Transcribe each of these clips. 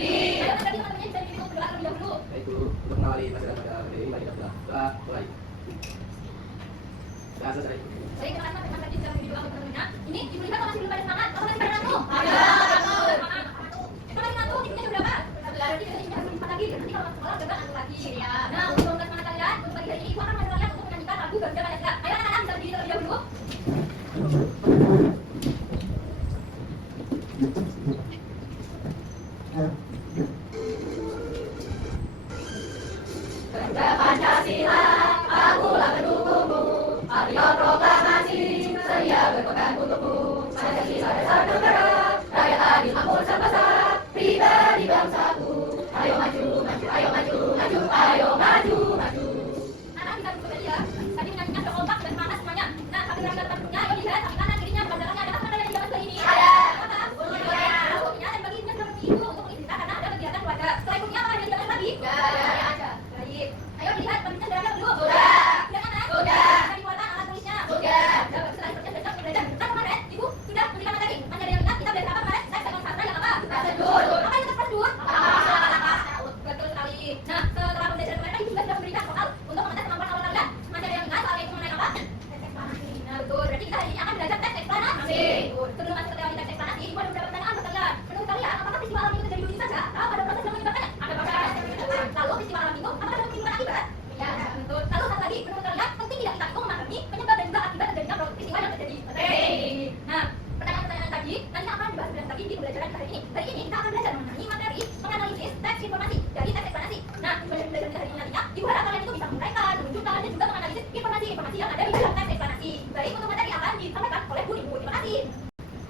Jadi. Ayo tadi teman-temannya bisa dibikin berdoa terlebih dahulu. Baik dulu, untuk mengawali masyarakat pada hari ini, mari kita berdoa. Doa mulai. Sudah selesai. Baik, terima kasih teman-teman tadi sudah menjadi doa teman-temannya. Ini Ibu Lina masih belum pada semangat. Apa masih pada ngantuk? Ada. Semangat ngantuk, tipsnya jam berapa? Berarti kita harus bersemangat lagi. Nanti kalau masuk sekolah juga ngantuk lagi. Ya. Nah, untuk membuat semangat kalian, untuk pagi hari ini Ibu akan mengajak kalian untuk menyanyikan lagu Garuda Pancasila. Ayo anak-anak bisa berdiri terlebih dahulu. Garuda Pancasila, akulah pendukungmu. Aryo proklamasi, saya berpegang untukmu. Pancasila dasar negara, rakyat adil makmur bersama, pribadi bangsaku. Ayo maju, maju, ayo maju, maju, ayo maju, maju. Anak bisa duduk aja ya. Tadi menyanyikan sudah kompak dan semangat semuanya. Nah, sambil berangkat pendukungnya, ayo dilihat samping kanan kirinya pandangannya ada apa yang di zaman ini? Ada. Apa? Bukunya dan baginya sudah seperti itu untuk mengisi karena ada kegiatan keluarga. Setelah ibunya apa yang dilakukan lagi? Ada. Baik. Ayo dilihat baginya sudah ada belum? Sudah. Sudah kan? Sudah. Dari warna alat tulisnya? Sudah. Setelah belajar belajar. Kan kemarin ibu sudah berikan materi. Materi yang ingat kita belajar apa kemarin? Saya pegang sastra yang apa? Prosedur. Apa itu prosedur? Betul sekali. Nah, setelah pembelajaran kemarin ibu juga sudah memberikan soal untuk mengetes kemampuan awal kalian. Materi yang ingat soal itu mengenai apa? Teks eksplanasi. Nah, betul. Berarti kita hari ini akan belajar teks eksplanasi. Sebelum masuk ke teori teks eksplanasi, ibu ada beberapa pertanyaan buat kalian. Menurut kalian, apakah peristiwa alam itu terjadi di saja? Atau ada proses yang menyebabkannya? Ada proses. Lalu peristiwa alam itu apakah dapat menimbulkan akibat? Ya, betul. Lalu satu lagi, menurut kalian penting tidak kita itu memahami penyebab dan juga akibat terjadinya peristiwa yang terjadi? Penting. Nah, pertanyaan-pertanyaan tadi nanti akan dibahas lebih lagi di pembelajaran hari ini. Hari ini kita akan belajar mengenai materi menganalisis teks informasi dari teks eksplanasi. Nah, di pembelajaran hari ini nantinya, ibu harap kalian itu bisa menguraikan, menunjukkan, dan juga menganalisis informasi-informasi yang ada di dalam teks eksplanasi. Baik, untuk materi akan disampaikan oleh Bu Ibu. Terima kasih.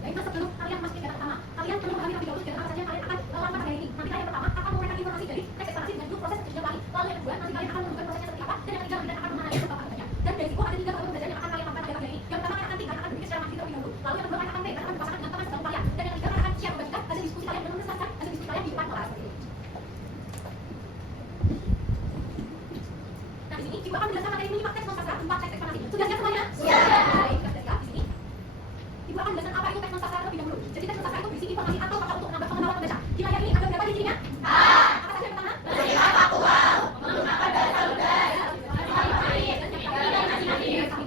Baik, sebelum kalian masuk ke kegiatan pertama, kalian perlu memahami terlebih dahulu kegiatan apa saja yang kalian akan lakukan hari ini. Nanti kalian pertama akan menguraikan informasi dari teks eksplanasi dengan proses terjadinya kali. Lalu yang kedua, nanti kalian akan menunjukkan prosesnya seperti apa, dan yang ketiga kalian akan menganalisis apa-apanya. Dan dari situ ada 3 bagian pembelajaran yang akan kalian lakukan pada hari ini. Yang pertama kalian akan tinggal akan berpikir secara mandiri terlebih dahulu. Lalu yang kedua kalian akan berpikir akan berpasangan dengan teman sebelum kalian. Dan yang ketiga kalian akan share membagikan hasil diskusi kalian dan menuliskan hasil diskusi kalian di depan kelas seperti ini. Nah, di sini ibu akan menjelaskan materi minimal teks non-sastra 4 teks eksplanasi. Sudah siap semuanya? Sudah. Baik, sudah siap. Di sini ibu akan menjelaskan apa itu teks non-sastra terlebih dahulu. Jadi teks non-sastra itu berisi informasi atau fakta untuk menambah pengetahuan pembaca. Di layar ini ada berapa ciri-cirinya? Apa saja yang pertama? Bersifat faktual, menggunakan dasar lugas.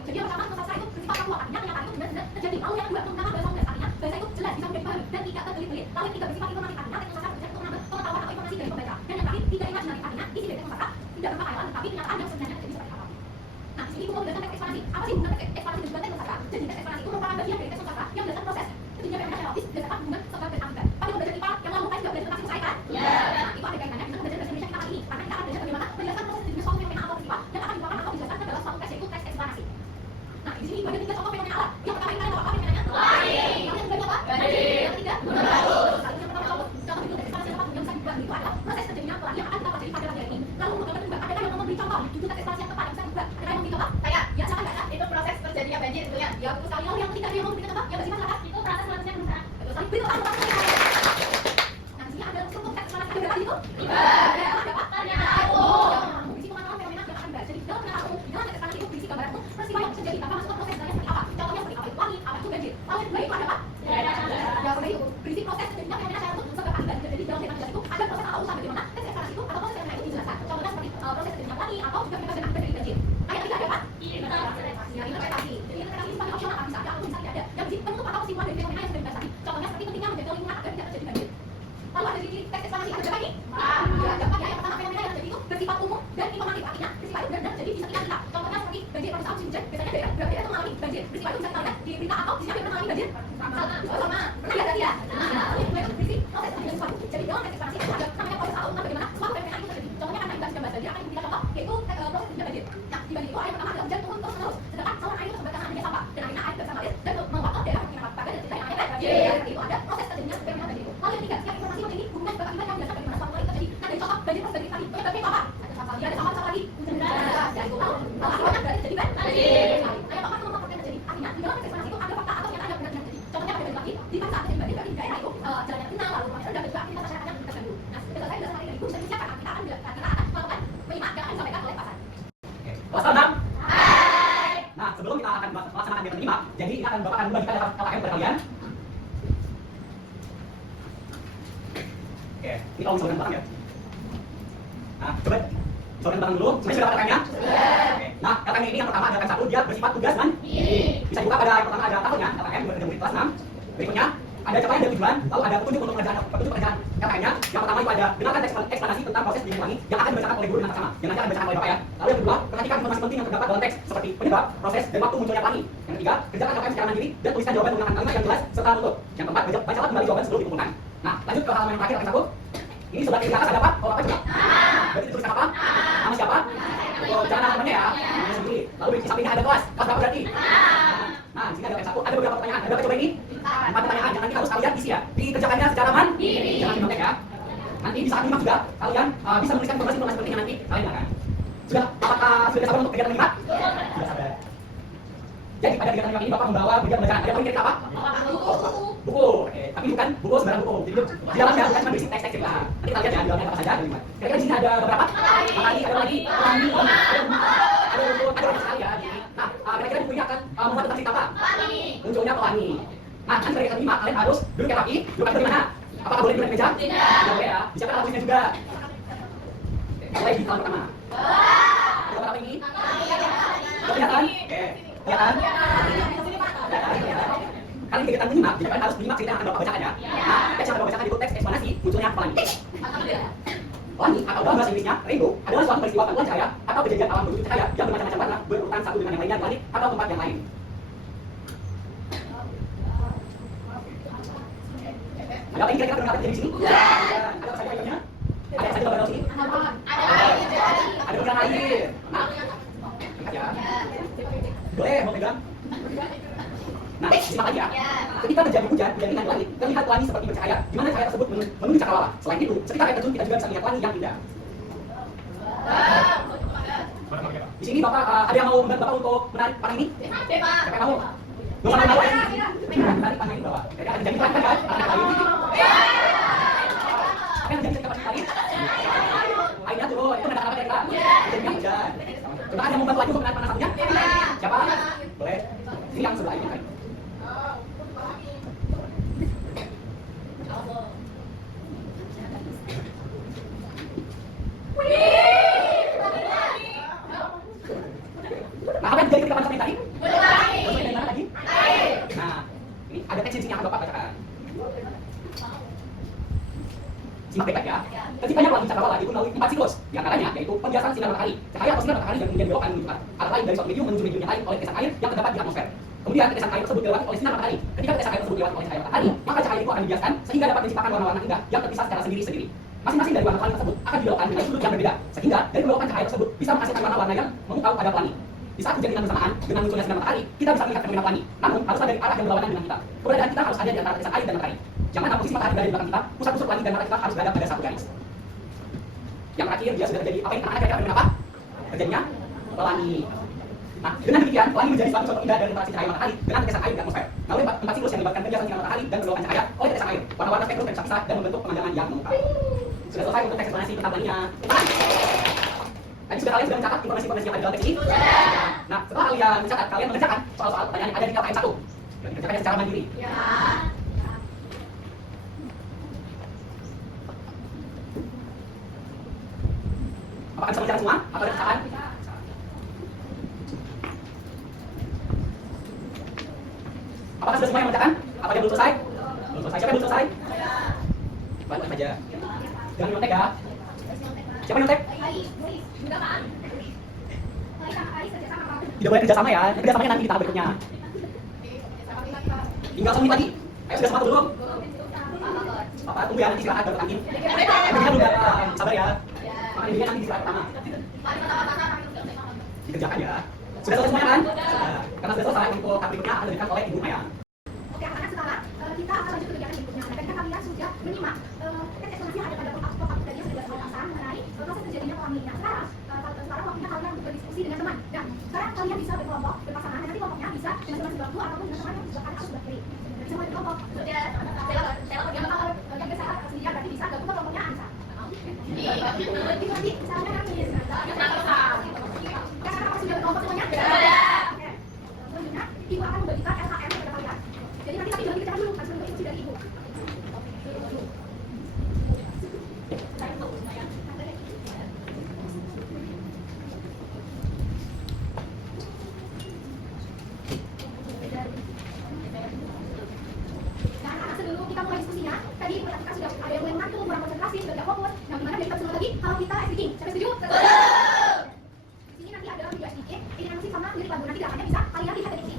Jadi yang pertama non-sastra itu bersifat faktual, artinya kenyataan itu benar-benar terjadi. Lalu yang kedua menggunakan bahasa lugas, artinya bahasa itu jelas, bisa mudah dipahami dan tidak terbelit-belit. Lalu yang ketiga bersifat informatif, artinya teks non-sastra bertujuan untuk menambah pengetahuan atau informasi dari pembaca. Dan yang terakhir tidak imajinatif, artinya isi dari teks non-sastra tidak berupa khayalan tetapi kenyataan yang sebenarnya terjadi seperti apa. Nah, di sini ibu mau menjelaskan teks eksplanasi. Apa sih hubungan teks eksplanasi dan juga teks non-sastra? Jadi teks eksplanasi itu merupakan bagian dari teks non-sastra yang menjelaskan proses terjadinya fenomena relatif berdasarkan hubungan sebab dan akibat. Pada pembelajaran IPA yang lalu kan juga belajar tentang siklus air kan? Iya. Nah, itu ada kaitannya dengan pembelajaran bahasa Indonesia kita kali ini. Karena kita akan belajar bagaimana menjelaskan proses terjadinya suatu fenomena atau peristiwa yang akan dibawakan atau dijelaskan ke dalam suatu teks yaitu teks eksplanasi. Nah, di sini ibu ada 3 contoh fenomena alam. Yang pertama ini kalian tahu apa fenomenanya? Langit. Yang kedua apa? Banjir. Yang ketiga gunung meletus. Lalu yang pertama contoh itu teks eksplanasi yang bisa dibuat itu adalah proses terjadinya pelangi yang akan kita pelajari pada pagi hari ini. Lalu untuk yang kedua, adakah yang mau memberi contoh judul teks eksplanasi yang tepat yang bisa dibuat? Adakah yang mau memberi contoh? Saya. Ya, silakan Mbak. Itu proses terjadinya banjir tentunya. Ya, betul sekali. Lalu yang ketiga ada yang mau memberi contoh? Ya, bersifat silakan. Itu proses selanjutnya gunung. Betul sekali. Berikut contoh. Nah, di sini ada contoh teks eksplanasi yang berapa itu? 3. Ada apa? Pernyataan umum. Berisi pengetahuan fenomena yang akan dibahas. Jadi dalam pernyataan umum, di dalam teks eksplanasi itu berisi gambaran umum peristiwa yang terjadi tanpa masuk ke proses sebenarnya seperti apa. Contohnya seperti apa itu langit, apa itu banjir. Lalu yang kedua itu ada apa? Ya, seperti itu. Berisi proses terjadinya fenomena secara umum sebab akibat. Jadi dalam teks itu ada proses atau usaha bagaimana teks eksplanasi itu atau proses fenomena itu dijelaskan. Contohnya seperti proses terjadinya pelangi atau juga penyebab dan akibat dari banjir. Nah, yang ketiga ada apa? Ya, interpretasi. Jadi interpretasi itu sebagai opsional, bisa ada atau bisa tidak ada. Yang berisi penutup atau kesimpulan dari fenomena yang sudah dibahas tadi. Contohnya seperti pentingnya menjaga lingkungan agar tidak terjadi banjir. Lalu ada di teks eksplanasi ada berapa ini? Ya, ada 4 ya. Yang pertama fenomena yang terjadi itu bersifat umum dan informatif, artinya peristiwa itu benar-benar terjadi di sekitar kita. Contohnya seperti banjir pada saat musim hujan, biasanya berapa daerah itu mengalami banjir. Peristiwa itu bisa kita lihat di berita atau di siapa yang mengalami banjir? Sama. Pernah lihat tadi ya? Nah, lalu yang kedua itu berisi proses terjadinya sesuatu. Jadi dalam teks eksplanasi ada namanya proses atau usaha bagaimana suatu fenomena itu terjadi. Contohnya karena kita sudah bahas banjir, akan diberikan contoh yaitu proses terjadinya banjir. Nah, di banjir itu air pertama adalah hujan turun terus menerus. Sedangkan saluran air itu tersumbat karena adanya sampah. Dan akhirnya air tidak bisa mengalir dan menguap ke daerah penyiraman pagar dan terjadi namanya banjir. Itu ada proses terjadinya fenomena banjir itu. Lalu yang ketiga, setiap informasi ini hubungan sebab akibat yang menjelaskan bagaimana suatu hal itu terjadi. Nah, dari contoh banjir pas banjir tadi, penyebabnya itu apa? Ada sampah. Ya, ada sampah lagi. Hujan deras. Ya, itu. Lalu akibatnya berarti terjadi banjir. Nah, yang keempat itu fakta yang terjadi. Artinya di dalam teks eksplanasi itu ada fakta atau kenyataan yang benar-benar terjadi. Contohnya pada banjir lagi, di pada saat terjadi banjir berarti di daerah itu jalannya kenal lalu rumahnya rendah dan juga aktivitas masyarakatnya terganggu. Nah, seperti saya belajar hari ini pun bisa disiapkan. Kita akan melakukan penyimak yang akan disampaikan oleh Pak San. Wassalam. Hai. Nah, sebelum kita akan melaksanakan kegiatan menyimak, jadi kita akan bapak akan membagikan LKM kepada kalian. Oke, Ini kalau misalkan belakang ya. Nah, coba misalkan belakang dulu. Sebenarnya sudah dapat LKM-nya? Oke. Nah, LKM ini yang pertama ada LKM 1, dia bersifat tugas dan bisa dibuka pada yang pertama ada tahunnya, LKM ada murid kelas 6. Berikutnya ada capaian dan tujuan, lalu ada petunjuk untuk pengerjaan LKM-nya. Yang pertama itu ada dengarkan eksplanasi tentang proses diulangi yang akan dibacakan oleh guru dengan saksama, yang nanti akan dibacakan oleh Bapak ya. Lalu yang kedua, perhatikan informasi penting yang terdapat dalam teks seperti penyebab, proses, dan waktu munculnya pelangi. Yang ketiga, kerjakan LKM secara mandiri dan tuliskan jawaban menggunakan kalimat yang jelas serta menutup. Yang keempat, bacalah kembali jawaban sebelum dikumpulkan. Nah, lanjut ke halaman yang terakhir, LKM 1. Ini sebelah kiri atas ada apa? Kalau apa coba? Berarti dituliskan apa? Nama siapa? Oh, jangan nama temannya ya. Namanya sendiri. Lalu di sampingnya ada kelas. Kelas berapa berarti? Nah, di sini ada LKM 1. Ada beberapa pertanyaan. Ada berapa coba ini? 4 pertanyaan yang nanti harus kalian isi ya. Dikerjakannya secara mandiri. Jangan dimentek ya. Nanti di saat menyimak juga kalian bisa menuliskan informasi penting yang nanti kalian akan. Apakah sudah sabar untuk kegiatan menyimak? Sudah sabar. Jadi pada kegiatan menyimak ini Bapak membawa media pembelajaran. Ada poin kira apa? Buku. Tapi bukan buku sembarang buku. Jadi di dalamnya bukan cuma berisi teks-teks ya. Nanti kita lihat ya di dalamnya apa saja. Kira-kira di sini ada beberapa? Ada lagi. Ada buku sekali ya. Nah, kira-kira buku ini akan membuat tentang cerita apa? Munculnya pelangi. Nah, nanti pada kegiatan menyimak kalian harus duduk yang rapi. Duduk di mana? Apakah boleh duduk di meja? Tidak boleh ya. Disiapkan alat tulisnya juga. Mulai di tahun pertama. Kita apa ini? Kelihatan? Oke. Kelihatan? Kalian kegiatan menyimak, jadi kalian harus menyimak cerita yang akan Bapak bacakan ya. Nah, teks yang akan Bapak bacakan itu teks eksplanasi munculnya pelangi. Pelangi atau dalam bahasa Inggrisnya rainbow adalah suatu peristiwa pantulan cahaya atau kejadian alam berwujud cahaya yang bermacam-macam warna berurutan satu dengan yang lainnya di langit atau tempat yang lain. Ada apa ini kira-kira berapa jadi di sini? Ada apa saja itemnya? Ada apa saja di sini? Ada ukuran air. Nah, lihat ya. Boleh, mau pegang? Nah, simak lagi ya. Ketika terjadi hujan di langit, terlihat pelangi seperti bercahaya, di mana cahaya tersebut menuju cakrawala. Selain itu, sekitar air terjun kita juga bisa melihat pelangi yang indah. Di sini Bapak ada yang mau membantu Bapak untuk menarik panah ini? Siapa yang mau? Belum ada yang mau ya? Menarik panah ini Bapak. Jadi akan jadi pelangi kan? Akan ada air. Apa yang terjadi ketika pelangi? Airnya turun, itu menandakan apa kira-kira? Hujannya hujan. Coba ada yang mau bantu lagi untuk menarik panah satunya? Siapa? Boleh. Ini yang sebelah ini kan? Nah, apa yang terjadi ketika panah tadi? Dari mana tadi? Nah, ini ada teks di sini yang akan Bapak bacakan. Simak baik-baik ya. Ketikanya pelangi cakrawala itu melalui 4 siklus, di antaranya yaitu pembiasan sinar matahari, cahaya atau sinar matahari yang kemudian belokkan menunjukkan arah lain dari suatu medium menuju medium yang lain oleh tetesan air yang terdapat di atmosfer. Kemudian tetesan air tersebut dilewati oleh sinar matahari. Ketika tetesan air tersebut dilewati oleh cahaya matahari, maka cahaya itu akan dibiaskan sehingga dapat menciptakan warna-warna indah yang terpisah secara sendiri-sendiri. Masing-masing dari warna pelangi tersebut akan dibelokkan dengan sudut yang berbeda, sehingga dari belokkan cahaya tersebut bisa menghasilkan warna-warna yang memukau pada pelangi. Di saat kejadian bersamaan dengan munculnya sinar matahari, kita bisa melihat fenomena pelangi. Namun haruslah dari arah yang berlawanan dengan kita. Keberadaan kita harus ada di antara tetesan air dan matahari. Jangan posisi matahari berada di belakang kita, pusat unsur pelangi dan mata kita harus berada pada satu garis. Yang terakhir dia sudah terjadi apa ini anak-anak kira-kira fenomena apa? Terjadinya pelangi. Nah, dengan demikian pelangi menjadi suatu contoh indah dari interaksi cahaya matahari dengan tetesan air di atmosfer. Lalu empat siklus yang melibatkan pembiasan sinar matahari dan berlokkan cahaya oleh tetesan air. Warna-warna spektrum terpisah dan membentuk pemandangan yang memukau. Sudah selesai untuk teks eksplanasi tentang pelanginya. Tadi sudah kalian sudah mencatat informasi-informasi yang ada dalam teks ini? Nah, setelah kalian mencatat, kalian mengerjakan soal-soal pertanyaan yang ada di LKM 1. Dan dikerjakannya secara mandiri. Apakah bisa mengerjakan semua? Atau ada kesalahan? Apakah sudah semua yang mengerjakan? Apa yang belum selesai? Belum selesai. Siapa yang belum selesai? Bantu saja. Jangan nyontek ya. Siapa yang nyontek? Tidak boleh kerjasama ya. Kerjasamanya nanti di tahap berikutnya. Tinggal 1 menit lagi. Ayo sudah semua atau belum? Papa tunggu ya, nanti istirahat baru kantin. Kita belum datang. Sabar ya. Makan ini nanti istirahat pertama. Dikerjakan ya. Sudah selesai semuanya kan? Sudah. Karena sudah selesai untuk tahap berikutnya akan diberikan oleh Ibu Maya. Oke, anak-anak sekarang kita akan lanjut ke kegiatan berikutnya. Dan kan kalian sudah menyimak teks eksplanasi yang ada pada topik tadi yang sudah dijelaskan mengenai proses terjadinya pelangi. Nah, sekarang waktunya kalian untuk berdiskusi dengan teman. Nah, sekarang kalian bisa berkelompok, berpasangan, dan nanti kelompoknya bisa dengan teman sebelah dua ataupun dengan teman yang sebelah kanan atau sebelah kiri. Dan bisa mulai berkelompok. Yang bakal yang bisa sendirian berarti bisa gabung ke kelompoknya Anissa. Diganti, misalnya kan ini. Karena sudah berkelompok semuanya? Oke. Selanjutnya, Ibu akan membagikan LKM kepada kalian. Jadi nanti bagi kerjaan dulu, harus menunggu instruksi dari Ibu. Nah, tadi kita sudah ada yang mulai mengantuk, kurang konsentrasi, sudah tidak fokus. Nah, gimana biar kita bisa lagi kalau kita speaking? Siapa setuju? Di sini nanti ada video sedikit, ini masih sama mirip lagu, nanti gerakannya bisa kalian lihat dari sini.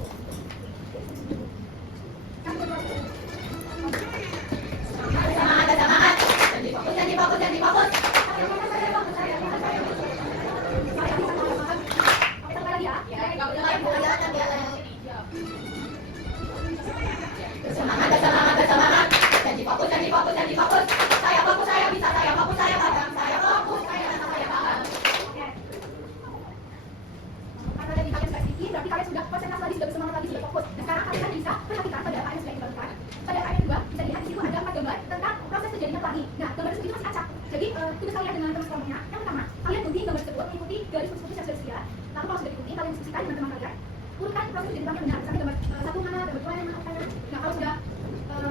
Semangat, janji fokus. Bersemangat, janji fokus. Saya fokus, saya bisa, saya fokus, saya paham, saya fokus, saya paham. Oke. Karena tadi kalian sudah sedikit, berarti kalian sudah konsentrasi lagi, sudah bersemangat lagi, sudah fokus. Dan sekarang kalian bisa perhatikan pada apa yang sudah dibagikan. Pada ayat 2 bisa dilihat di situ ada 4 gambar tentang proses terjadinya pelangi. Nah, gambar tersebut itu masih acak. Jadi tugas kalian dengan teman kelompoknya, yang pertama, kalian gunting gambar tersebut mengikuti garis putus yang sudah disediakan. Lalu kalau sudah digunting, kalian diskusikan dengan teman kalian. Urutkan proses terjadi pelangi benar. Misalnya gambar 1 mana, gambar 2 yang mana. Nah, kalau sudah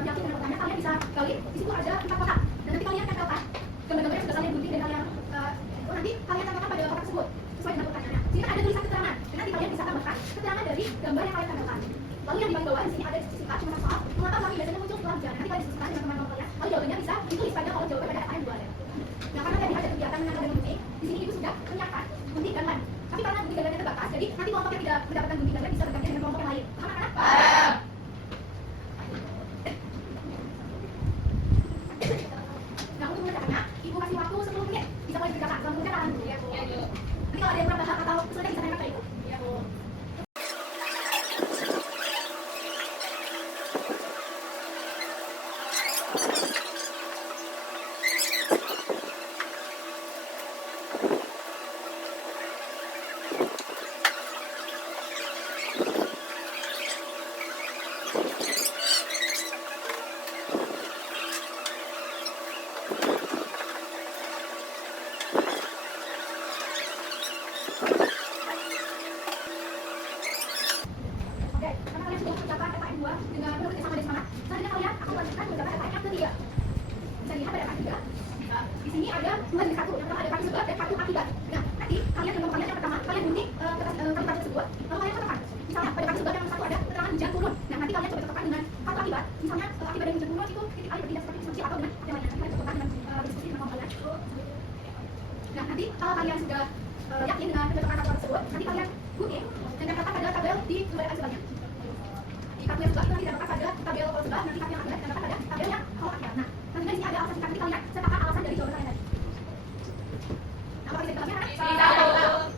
yakin dengan pertanyaan, kalian bisa balik. Di situ ada 4 kotak. Dan nanti kalian tempelkan gambar-gambar yang sudah kalian gunting dan kalian nanti kalian tempelkan pada kotak tersebut sesuai dengan pertanyaannya. Sini kan ada tulisan keterangan. Dan nanti kalian bisa tambahkan keterangan dari gambar yang kalian tempelkan. Lalu yang di bagian bawah di sini ada diskusikan cuma soal mengapa pelangi biasanya muncul setelah hujan. Nanti kalian diskusikan dengan teman-teman kalian. Lalu jawabannya bisa ditulis pada kolom jawaban pada ayat 2 ya. Nah, karena tadi ada kegiatan yang ada gunting, di sini ibu sudah menyiapkan gunting dan lem. Tapi karena gunting dan lemnya terbatas, jadi nanti kelompok yang tidak mendapatkan gunting dan lem bisa bergantian dengan kelompok yang lain. Paham kan? Paham. Nah, untuk mengerjakannya, ibu kasih waktu 10 menit. Bisa mulai dikerjakan. Selamat mengerjakan. Iya, Bu. Nanti kalau ada yang kurang paham atau kesulitan bisa tanya ke ibu. Iya, Bu. Oke, karena kalian sudah mencapai KKN 2 dengan penuh kerjasama dan semangat, selanjutnya kalian akan melanjutkan mencapai KKN yang ketiga. Bisa dilihat pada KKN 3. Di sini ada 2 jenis kartu. Yang pertama ada kartu sebab dan kartu akibat. Nah, nanti kalian dengan kalian yang pertama, kalian gunting kalimat tersebut, lalu kalian cocokkan. Misalnya pada kartu sebab yang satu ada keterangan hujan turun. Nah, nanti kalian coba cocokkan dengan kartu akibat. Misalnya akibat dari hujan turun itu titik alih bertindak seperti disrupsi atau dengan yang lainnya. Nanti kalian cocokkan dengan berdiskusi dengan kawan kalian. Nah, nanti kalau kalian sudah yakin dengan pencocokan kartu tersebut, nanti kalian gunting dan tempelkan pada tabel di lembar A sebelahnya. Di kartu yang sebelah itu nanti ditambahkan pada tabel kolom sebelah, nanti kartu yang akhir ditambahkan pada tabel yang kolom akhir. Nah, nanti di sini ada alasan singkat, nanti kalian sertakan alasan dari jawaban kalian tadi. Nah, apakah bisa ditambahkan? Bisa.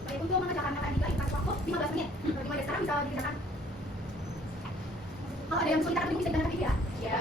Baik, untuk mengerjakan KKN 3 ini waktu 15 menit. Dimulai dari sekarang bisa dikerjakan. Kalau ada yang kesulitan atau bingung bisa ditanyakan ke ibu ya. Iya.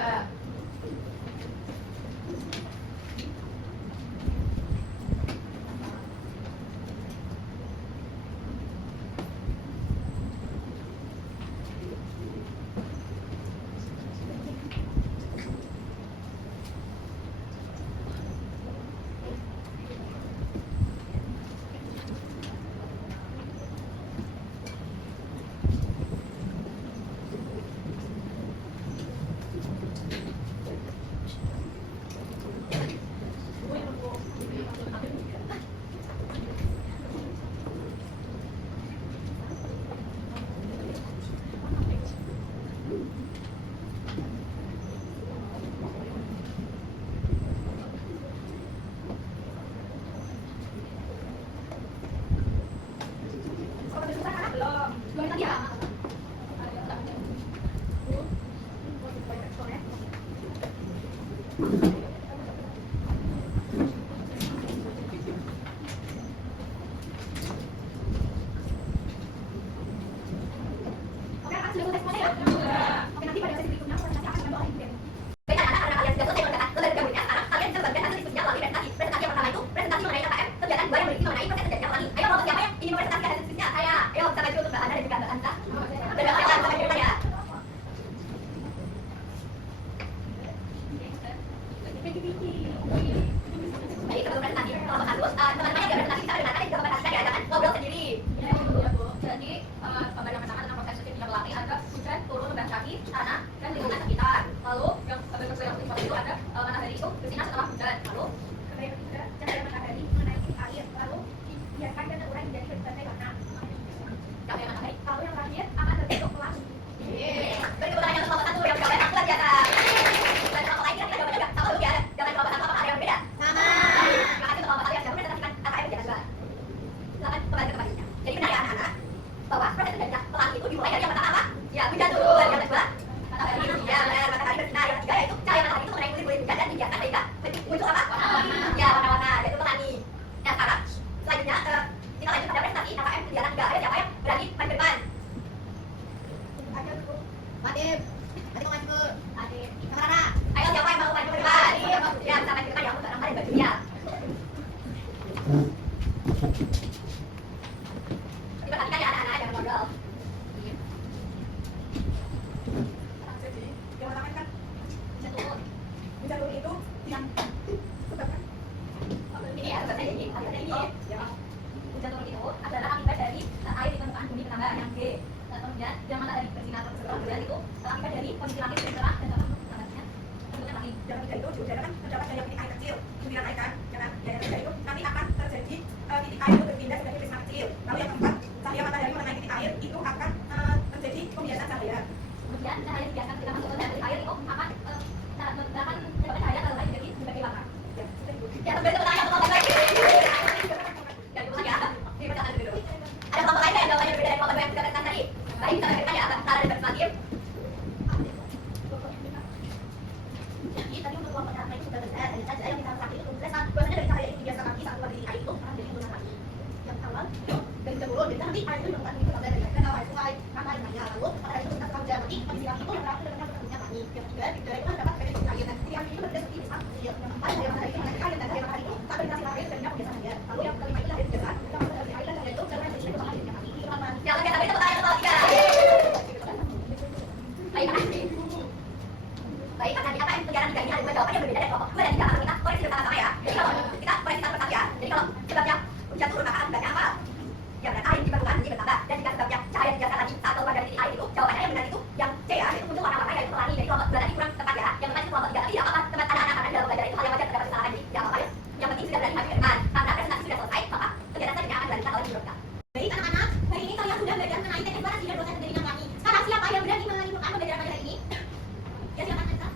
jalur itu yang sebabkan ini ya sebabnya ini ya hujan turun itu adalah akibat dari air di permukaan bumi bertambah yang G. Kemudian yang matahari bersinar kemudian itu akibat dari kondisi langit yang cerah dan dapat tandanya bentuknya lagi. Dalam tiga itu di udara kan terdapat daya titik air kecil, butiran air kan, ya kan? Daya tiga itu nanti akan terjadi titik air itu berpindah sebagai prisma kecil. Lalu yang keempat, cahaya matahari mengenai titik air itu akan terjadi pembiasan cahaya. Kemudian cahaya dibiarkan ketika masuk ke dalam titik air itu akan menyebabkan cahaya terlalu jadi sebagai warna. Ya, betul betul ayat Allah lagi. Ya, itu lagi ada. Ini baca dulu. Ada kelompok lain yang jawabannya berbeda dari kelompok yang kita katakan tadi. Baik, kita akan bertanya akan cara dari Bapak Jadi tadi untuk kelompok karena itu sudah benar, dan saja yang kita lakukan itu tulisan. Biasanya dari cahaya itu biasa kaki satu kali air itu akan jadi turunan kaki. Yang awal itu dari turun, jadi nanti air itu menemukan itu sampai dari karena air itu air maka airnya lalu pada air itu kita sekarang jadi kondisi kaki itu yang terakhir dengan bentuknya kaki. Yang ketiga di daerah itu terdapat banyak titik air dan titik air itu berbeda seperti pisang. Yang keempat daya matahari itu menarik air dan daya matahari itu tak berdasar air dan pembiasaan air. Lalu yang kelima itu air biasa, yang keempat dari air dan daya itu karena yang bersih sama air yang kaki. Yang kita tepuk tangan untuk tiga. Baik, makasih. Baik, karena di KKN pelajaran 3 ini ada dua jawaban yang berbeda dari kelompok 2 dan 3, maka kita koreksi dulu sama ya. Jadi kalau kita koreksi satu persatu ya. Jadi kalau sebabnya hujan turun maka akibatnya apa? Ya benar, air di permukaan bumi bertambah. Dan jika sebabnya cahaya dibiarkan lagi saat keluar dari titik air itu, jawabannya yang benar itu yang C ya, itu muncul warna-warna yaitu pelangi. Jadi kelompok 2 tadi kurang tepat ya. Yang benar itu kelompok 3, tapi tidak apa-apa, teman anak-anak karena dalam pelajaran itu hal yang wajar terdapat kesalahan. Jadi tidak apa-apa ya. Yang penting sudah berani maju ke depan. Karena presentasi sudah selesai, maka kegiatan selanjutnya akan dilanjutkan oleh guru kita. Baik anak-anak, hari ini kalian sudah belajar mengenai teknik barat dan dosen dari yang wangi. Sekarang siapa yang berani menyimpulkan pembelajaran pada hari ini? Ya silakan Anissa.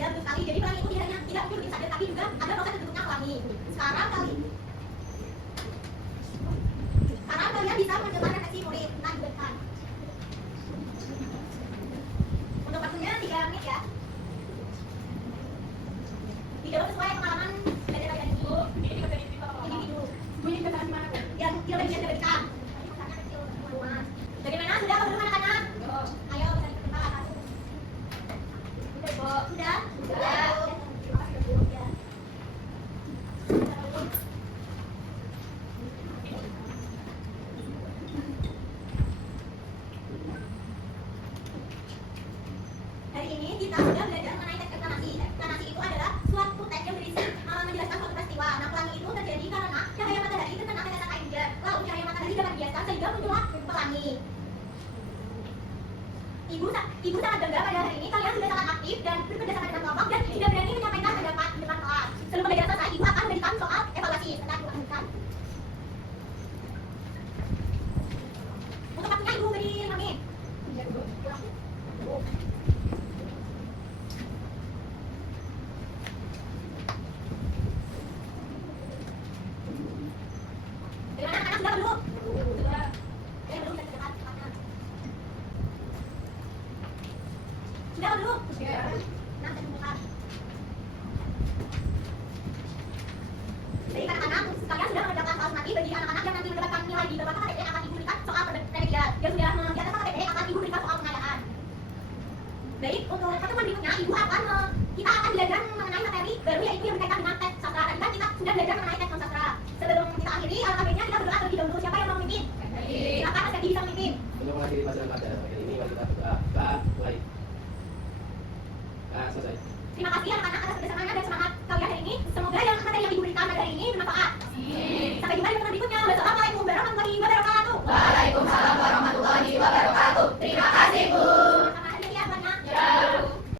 Ya betul sekali. Jadi pelangi itu tidak hanya tidak muncul begitu saja, tapi juga ada proses bentuknya pelangi. Sekarang kalian bisa mencoba refleksi murid. Nah, dibuatkan. Untuk waktunya 3 menit ya. Dijawab sesuai pengalaman belajar kalian itu. Individu. Bunyi keterangan di mana tuh? Yang tidak bisa diberikan. Bagaimana? Sudah apa belum anak-anak? Ayo bisa dipercepat. Sudah? Sudah. Hari ini kita sudah belajar mengenai teks eksplanasi. Eksplanasi itu adalah suatu teks yang berisi menjelaskan suatu peristiwa. Nah, pelangi itu terjadi karena cahaya matahari terkena tetesan air hujan. Lalu cahaya matahari dapat biaskan sehingga muncullah pelangi. Ibu sangat bangga pada hari ini kalian sudah sangat aktif dan bekerjasama dengan kelompok dan sudah berani menyampaikan pendapat di depan kelas. Sebelum pelajaran selesai, ibu akan memberikan soal evaluasi. Sebentar, ibu akan berikan. Untuk waktunya ibu beri 5 menit. Bagaimana anak-anak sudah belum? Sudah. Belum dekat. Sudah belum? Sudah. Nah, kita buka. Jadi anak-anak, kalian sudah mengerjakan soal nanti bagi anak-anak yang nanti mendapatkan nilai di beberapa KTP akan ibu berikan soal remedial. Yang sudah mengerjakan KTP akan ibu berikan soal pengayaan. Baik, untuk pertemuan berikutnya kita akan belajar mengenai materi baru yaitu yang berkaitan dengan teks sastra. Tadi kan kita sudah belajar mengenai teks sastra. Sebelum kita akhiri, alhamdulillah kita berdoa terlebih dahulu. Siapa yang mau memimpin? Silakan Mas Gadi bisa memimpin. Untuk mengakhiri pelajaran pada hari ini, mari kita berdoa. Mulai. Selesai. Terima kasih anak-anak atas kerjasamanya dan semangat kalian hari ini. Semoga yang materi yang ibu berikan pada hari ini bermanfaat. Sampai jumpa di pertemuan berikutnya. Besok